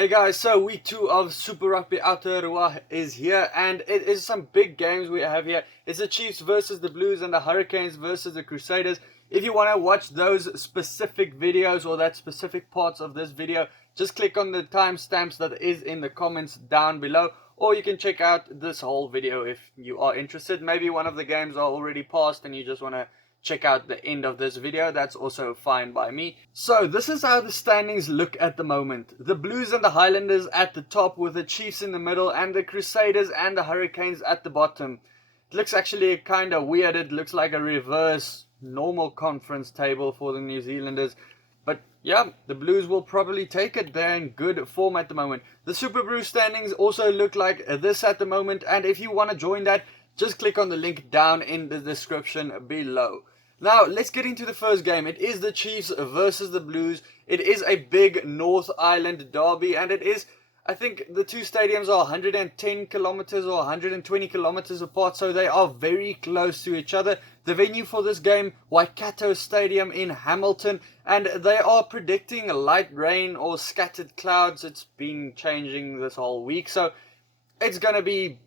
Hey guys, so week 2 of Super Rugby Aotearoa is here, and it is some big games we have here. It's the Chiefs versus the Blues and the Hurricanes versus the Crusaders. If you want to watch those specific videos or that specific parts of this video, just click on the timestamps that is in the comments down below, or you can check out this whole video if you are interested. Maybe one of the games are already passed and you just want to check out the end of this video. That's also fine by me. So this is how the standings look at the moment. The Blues and the Highlanders at the top, with the Chiefs in the middle and the Crusaders and the Hurricanes at the bottom. It looks actually kind of weird. It looks like a reverse normal conference table for the New Zealanders. But yeah, the Blues will probably take it. They're in good form at the moment. The SkinnyBru standings also look like this at the moment, and if you want to join that, just click on the link down in the description below. Now, let's get into the first game. It is the Chiefs versus the Blues. It is a big North Island derby, and it is, I think the two stadiums are 110 kilometers or 120 kilometers apart, so they are very close to each other. The venue for this game, Waikato Stadium in Hamilton, and they are predicting light rain or scattered clouds. It's been changing this whole week, so it's going to be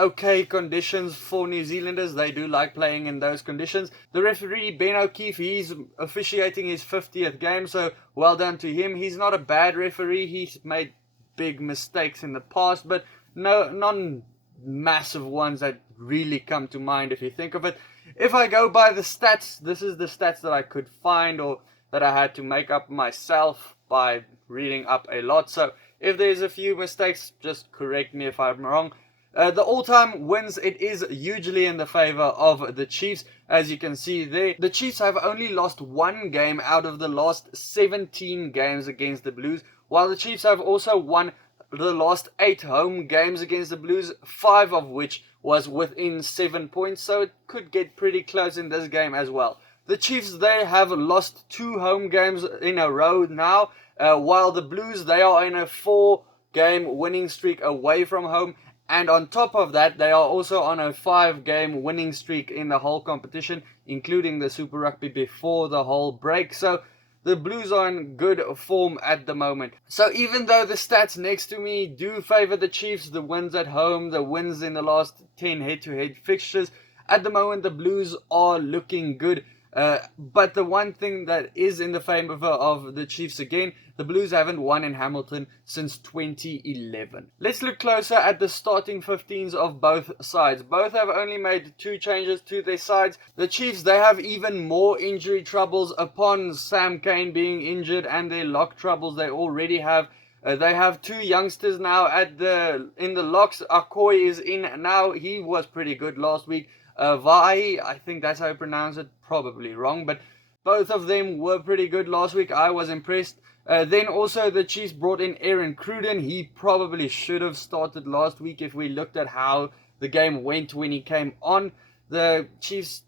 okay conditions for New Zealanders. They do like playing in those conditions. The referee, Ben O'Keefe, he's officiating his 50th game, so well done to him. He's not a bad referee. He's made big mistakes in the past, but none massive ones that really come to mind if you think of it. If I go by the stats, this is the stats that I could find or that I had to make up myself by reading up a lot. So if there's a few mistakes, just correct me if I'm wrong. The all-time wins, it is hugely in the favor of the Chiefs. As you can see there, the Chiefs have only lost one game out of the last 17 games against the Blues, while the Chiefs have also won the last 8 home games against the Blues, 5 of which was within 7 points, so it could get pretty close in this game as well. The Chiefs, they have lost 2 home games in a row now, while the Blues, they are in a 4-game winning streak away from home. And on top of that, they are also on a 5-game winning streak in the whole competition, including the Super Rugby before the whole break. So the Blues are in good form at the moment. So even though the stats next to me do favor the Chiefs, the wins at home, the wins in the last 10 head-to-head fixtures, at the moment the Blues are looking good. But the one thing that is in the favor of the Chiefs again, the Blues haven't won in Hamilton since 2011. Let's look closer at the starting 15s of both sides. Both have only made 2 changes to their sides. The Chiefs, they have even more injury troubles upon Sam Cane being injured, and their lock troubles they already have. They have 2 youngsters now in the locks. Akoi is in now. He was pretty good last week. Vai, I think that's how you pronounce it, probably wrong, but both of them were pretty good last week. I was impressed. Then also the Chiefs brought in Aaron Cruden. He probably should have started last week if we looked at how the game went when he came on. The Chiefs,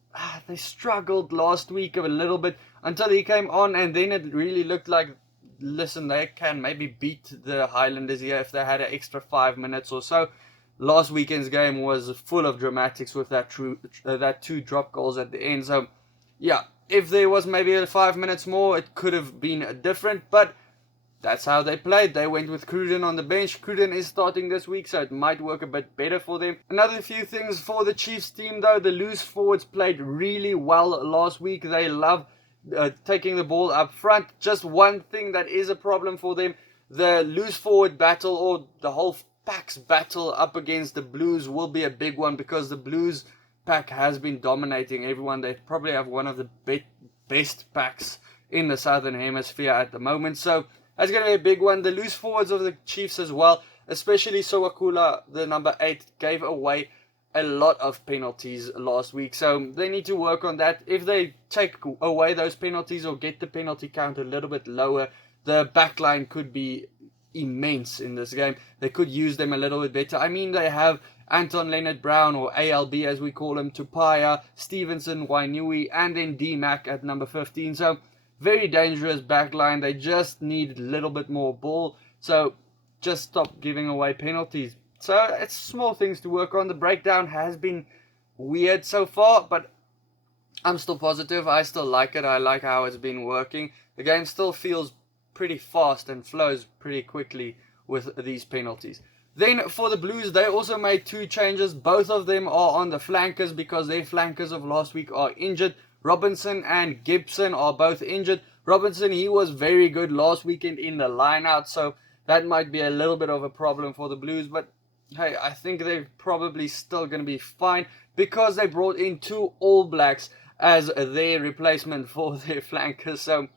they struggled last week a little bit until he came on, and then it really looked like, listen, they can maybe beat the Highlanders here if they had an extra 5 minutes or so. Last weekend's game was full of dramatics with that 2 drop goals at the end. So, yeah, if there was maybe 5 minutes more, it could have been different. But that's how they played. They went with Cruden on the bench. Cruden is starting this week, so it might work a bit better for them. Another few things for the Chiefs team, though. The loose forwards played really well last week. They love taking the ball up front. Just one thing that is a problem for them, the loose forward battle, or the whole pack's battle up against the Blues, will be a big one, because the Blues pack has been dominating everyone. They probably have one of the best packs in the Southern Hemisphere at the moment, so that's going to be a big one. The loose forwards of the Chiefs as well, especially Sowakula, the number 8, gave away a lot of penalties last week, so they need to work on that. If they take away those penalties or get the penalty count a little bit lower, the backline could be immense in this game. They could use them a little bit better. I mean, they have Anton Leonard-Brown, or ALB as we call him, Tupaya, Stevenson, Wainui, and then D-Mac at number 15. So very dangerous backline. They just need a little bit more ball. So just stop giving away penalties. So it's small things to work on. The breakdown has been weird so far, but I'm still positive. I still like it. I like how it's been working. The game still feels pretty fast and flows pretty quickly with these penalties. Then for the Blues, they also made 2 changes. Both of them are on the flankers because their flankers of last week are injured. Robinson and Gibson are both injured. Robinson, he was very good last weekend in the line-out, so that might be a little bit of a problem for the Blues. But hey, I think they're probably still going to be fine because they brought in 2 All Blacks as their replacement for their flankers. So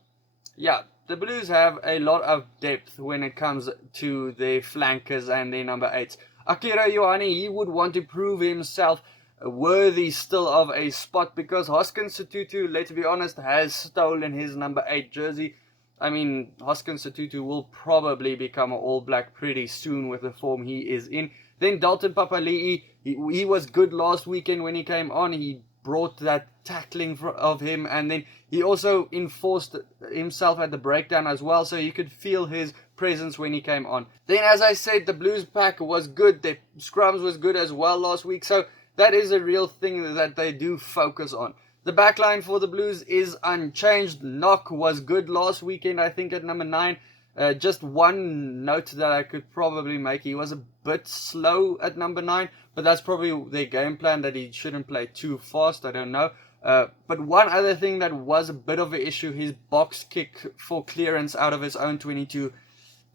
yeah, the Blues have a lot of depth when it comes to their flankers and their number 8s. Akira Ioane, he would want to prove himself worthy still of a spot because Hoskins Sotutu, let's be honest, has stolen his number 8 jersey. I mean, Hoskins Sotutu will probably become an All Black pretty soon with the form he is in. Then Dalton Papali'i, he was good last weekend when he came on. He brought that tackling of him, and then he also enforced himself at the breakdown as well, so you could feel his presence when he came on. Then, as I said, the Blues pack was good. Their scrums was good as well last week, so that is a real thing that they do focus on. The backline for the Blues is unchanged. Knock was good last weekend, I think, at number 9. Just one note that I could probably make. He was a bit slow at number 9, but that's probably their game plan, that he shouldn't play too fast. I don't know. But one other thing that was a bit of an issue, his box kick for clearance out of his own 22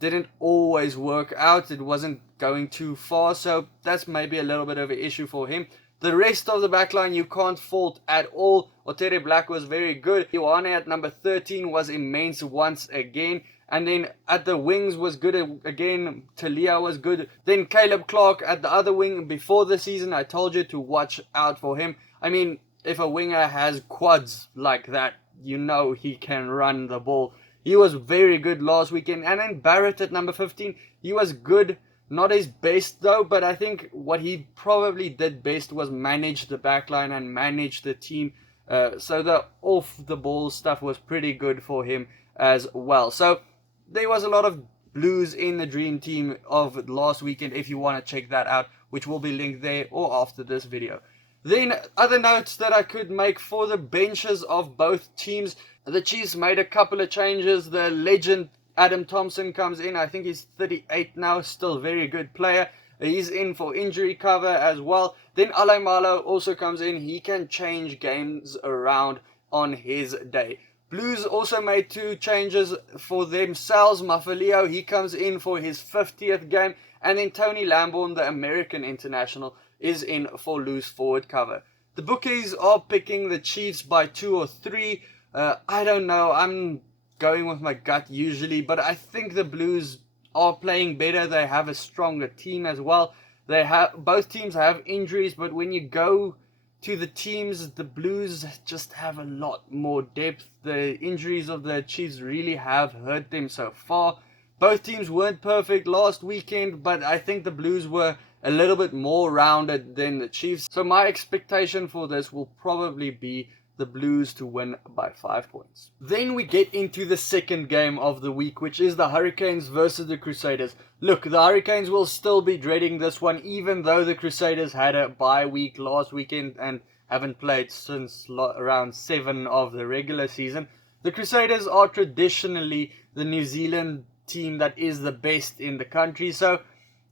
didn't always work out. It wasn't going too far, so that's maybe a little bit of an issue for him. The rest of the backline you can't fault at all. Otere Black was very good. Ioane at number 13 was immense once again. And then at the wings was good again. Talia was good. Then Caleb Clark at the other wing. Before the season, I told you to watch out for him. I mean, if a winger has quads like that, you know he can run the ball. He was very good last weekend. And then Barrett at number 15, he was good. Not his best though, but I think what he probably did best was manage the backline and manage the team. So the off-the-ball stuff was pretty good for him as well. So there was a lot of Blues in the dream team of last weekend if you want to check that out, which will be linked there or after this video. Then other notes that I could make for the benches of both teams. The Chiefs made a couple of changes. The legend Adam Thompson comes in. I think he's 38 now, still very good player. He's in for injury cover as well. Then Alai Malo also comes in. He can change games around on his day. Blues also made 2 changes for themselves. Mafaleo, he comes in for his 50th game. And then Tony Lamborn, the American international, is in for loose forward cover. The bookies are picking the Chiefs by 2 or 3. I don't know. I'm going with my gut usually, but I think the Blues are playing better. They have a stronger team as well. Both teams have injuries, but when you go to the teams, the Blues just have a lot more depth. The injuries of the Chiefs really have hurt them so far. Both teams weren't perfect last weekend, but I think the Blues were a little bit more rounded than the Chiefs. So my expectation for this will probably be the Blues to win by 5 points. Then we get into the second game of the week, which is the Hurricanes versus the Crusaders. Look, the Hurricanes will still be dreading this one, even though the Crusaders had a bye week last weekend and haven't played since around 7 of the regular season. The Crusaders are traditionally the New Zealand team that is the best in the country, so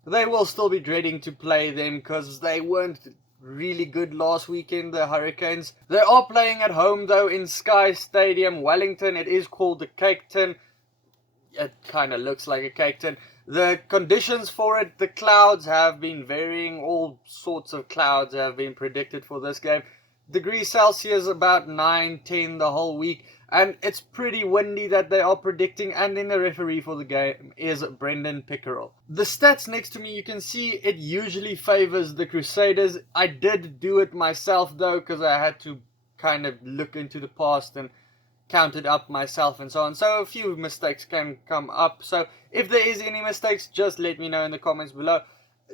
they will still be dreading to play them because they weren't really good last weekend, the Hurricanes. They are playing at home though in Sky Stadium, Wellington. It is called the Cake Tin. It kind of looks like a cake tin. The conditions for it, the clouds have been varying. All sorts of clouds have been predicted for this game. Degrees Celsius about 9-10 the whole week. And it's pretty windy that they are predicting. And then the referee for the game is Brendan Pickerel. The stats next to me, you can see it usually favors the Crusaders. I did do it myself though, because I had to kind of look into the past and count it up myself and so on. So a few mistakes can come up. So if there is any mistakes, just let me know in the comments below.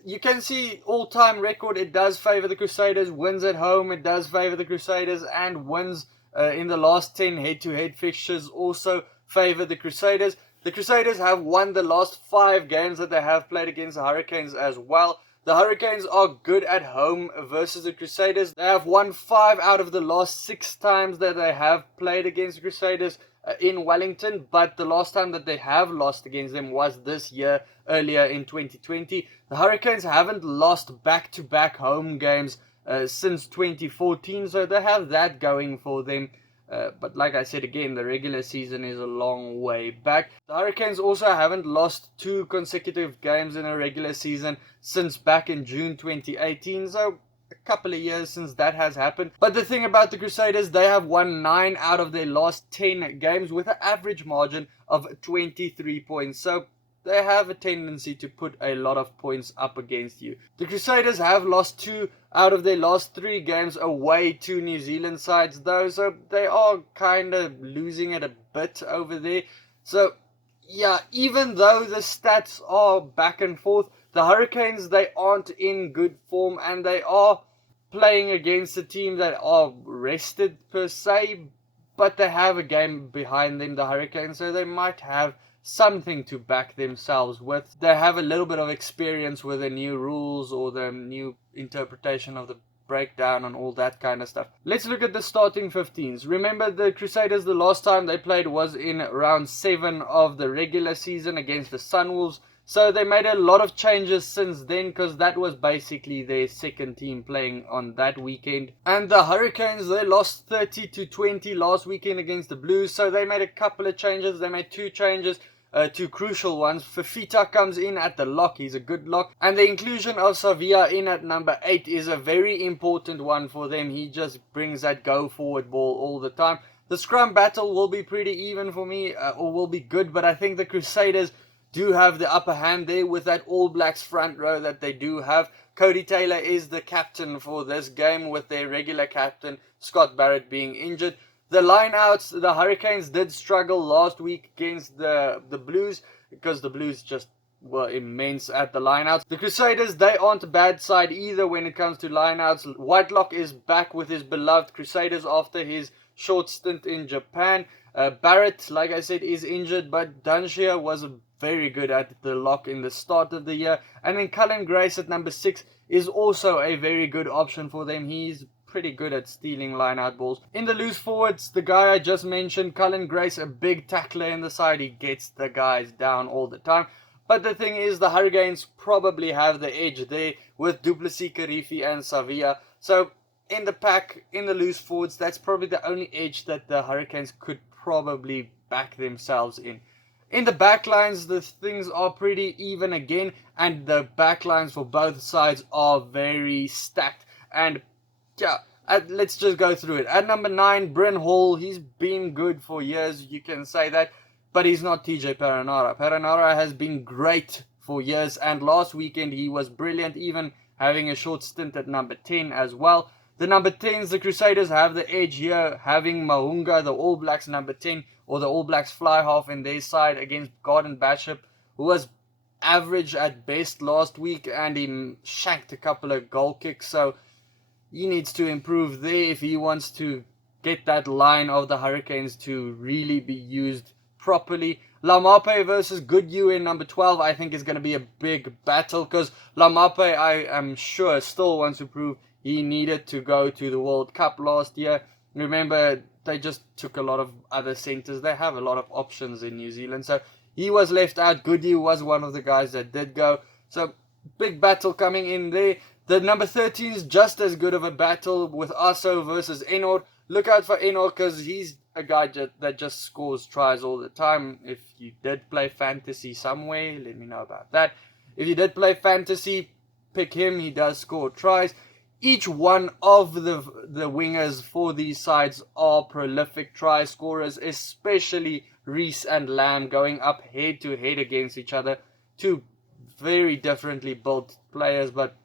You can see all-time record, it does favor the Crusaders. Wins at home, it does favor the Crusaders. And wins in the last 10 head-to-head fixtures also favor the Crusaders. The Crusaders have won the last 5 games that they have played against the Hurricanes as well. The Hurricanes are good at home versus the Crusaders. They have won 5 out of the last 6 times that they have played against the Crusaders. in Wellington, but the last time that they have lost against them was this year, earlier in 2020. The Hurricanes haven't lost back-to-back home games since 2014, so they have that going for them. But like I said again, the regular season is a long way back. The Hurricanes also haven't lost 2 consecutive games in a regular season since back in June 2018, so a couple of years since that has happened. But the thing about the Crusaders, they have won 9 out of their last 10 games with an average margin of 23 points. So they have a tendency to put a lot of points up against you. The Crusaders have lost 2 out of their last 3 games away to New Zealand sides though, so they are kind of losing it a bit over there. So yeah, even though the stats are back and forth, the Hurricanes, they aren't in good form, and they are playing against a team that are rested per se, but they have a game behind them, the Hurricanes, so they might have something to back themselves with. They have a little bit of experience with the new rules or the new interpretation of the breakdown and all that kind of stuff. Let's look at the starting 15s. Remember, the Crusaders, the last time they played was in round 7 of the regular season against the Sunwolves. So they made a lot of changes since then, because that was basically their second team playing on that weekend. And the Hurricanes, they lost 30-20 last weekend against the Blues, so they made a couple of changes. They made 2 changes. 2 crucial ones. Fafita comes in at the lock. He's a good lock. And the inclusion of Savia in at number 8 is a very important one for them. He just brings that go forward ball all the time. The scrum battle will be pretty even for me, or will be good, but I think the Crusaders do have the upper hand there with that All Blacks front row that they do have. Cody Taylor is the captain for this game, with their regular captain Scott Barrett being injured. The lineouts, the Hurricanes did struggle last week against the Blues, because the Blues just were immense at the lineouts. The Crusaders, they aren't a bad side either when it comes to lineouts. Whitelock is back with his beloved Crusaders after his short stint in Japan. Barrett, like I said, is injured, but Dunshire was very good at the lock in the start of the year. And then Cullen Grace at number 6 is also a very good option for them. He's pretty good at stealing line-out balls. In the loose forwards, the guy I just mentioned, Cullen Grace, a big tackler in the side. He gets the guys down all the time. But the thing is, the Hurricanes probably have the edge there with Duplessis, Karifi and Savia. So in the pack, in the loose forwards, that's probably the only edge that the Hurricanes could probably back themselves in. In the backlines, the things are pretty even again, and the backlines for both sides are very stacked. And yeah, let's just go through it. At number 9, Bryn Hall, he's been good for years, you can say that, but he's not TJ Perenara. Perenara has been great for years, and last weekend he was brilliant, even having a short stint at number 10 as well. The number 10s, the Crusaders have the edge here, having Mahunga, the All Blacks number 10, or the All Blacks fly half in their side, against Gordon Bishop, who was average at best last week, and he shanked a couple of goal kicks, so he needs to improve there if he wants to get that line of the Hurricanes to really be used properly. Lamape versus Goodyear in number 12, I think is going to be a big battle, because Lamape, I am sure, still wants to prove he needed to go to the World Cup last year. Remember, they just took a lot of other centres. They have a lot of options in New Zealand, so he was left out. Goodyear was one of the guys that did go. So, big battle coming in there. The number 13 is just as good of a battle with Aso versus Enoch. Look out for Enoch, because he's a guy that just scores tries all the time. If you did play fantasy somewhere, let me know about that. If you did play fantasy, pick him. He does score tries. Each one of the wingers for these sides are prolific try scorers, especially Reese and Lamb going up head to head against each other. 2 very differently built players, but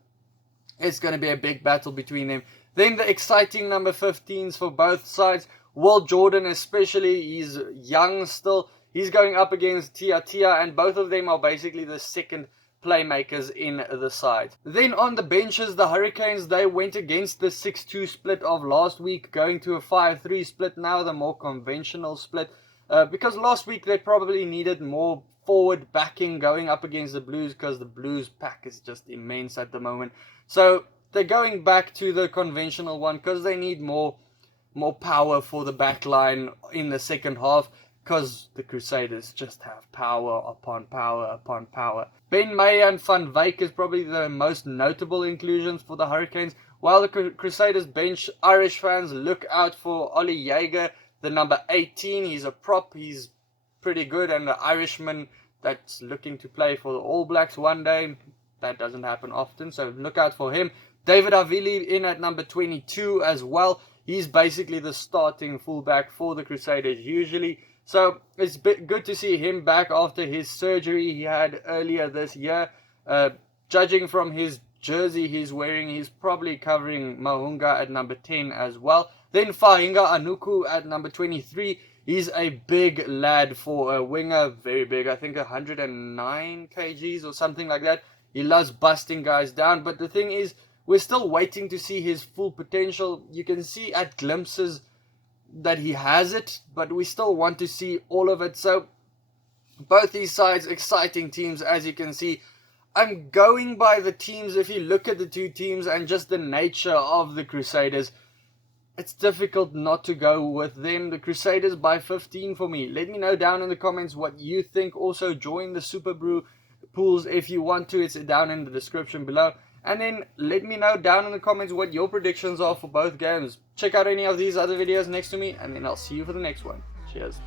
it's going to be a big battle between them. Then the exciting number 15s for both sides. Will Jordan especially, he's young still. He's going up against Tia Tia, and both of them are basically the second playmakers in the side. Then on the benches, the Hurricanes, they went against the 6-2 split of last week, going to a 5-3 split now, the more conventional split, because last week they probably needed more forward backing going up against the Blues, because the Blues pack is just immense at the moment. So they're going back to the conventional one because they need more power for the back line in the second half. because the Crusaders just have power upon power upon power. Ben Meyer and Van Wyk is probably the most notable inclusions for the Hurricanes, while the Crusaders bench Irish fans look out for Ollie Jaeger, the number 18. He's a prop, he's pretty good, and an Irishman that's looking to play for the All Blacks one day. That doesn't happen often, so look out for him. David Avili in at number 22 as well. He's basically the starting fullback for the Crusaders usually. So it's good to see him back after his surgery he had earlier this year. Judging from his jersey he's wearing, he's probably covering Mahunga at number 10 as well. Then Fahinga Anuku at number 23. He's a big lad for a winger, very big. I think 109 kgs or something like that. He loves busting guys down, but the thing is, we're still waiting to see his full potential. You can see at glimpses that he has it, but we still want to see all of it. So both these sides, exciting teams, as you can see. I'm going by the teams. If you look at the two teams and just the nature of the Crusaders, it's difficult not to go with them. The Crusaders by 15 for me. Let me know down in the comments what you think. Also join the SkinnyBru pools if you want to. It's down in the description below. And then let me know down in the comments what your predictions are for both games. Check out any of these other videos next to me, and then I'll see you for the next one. Cheers.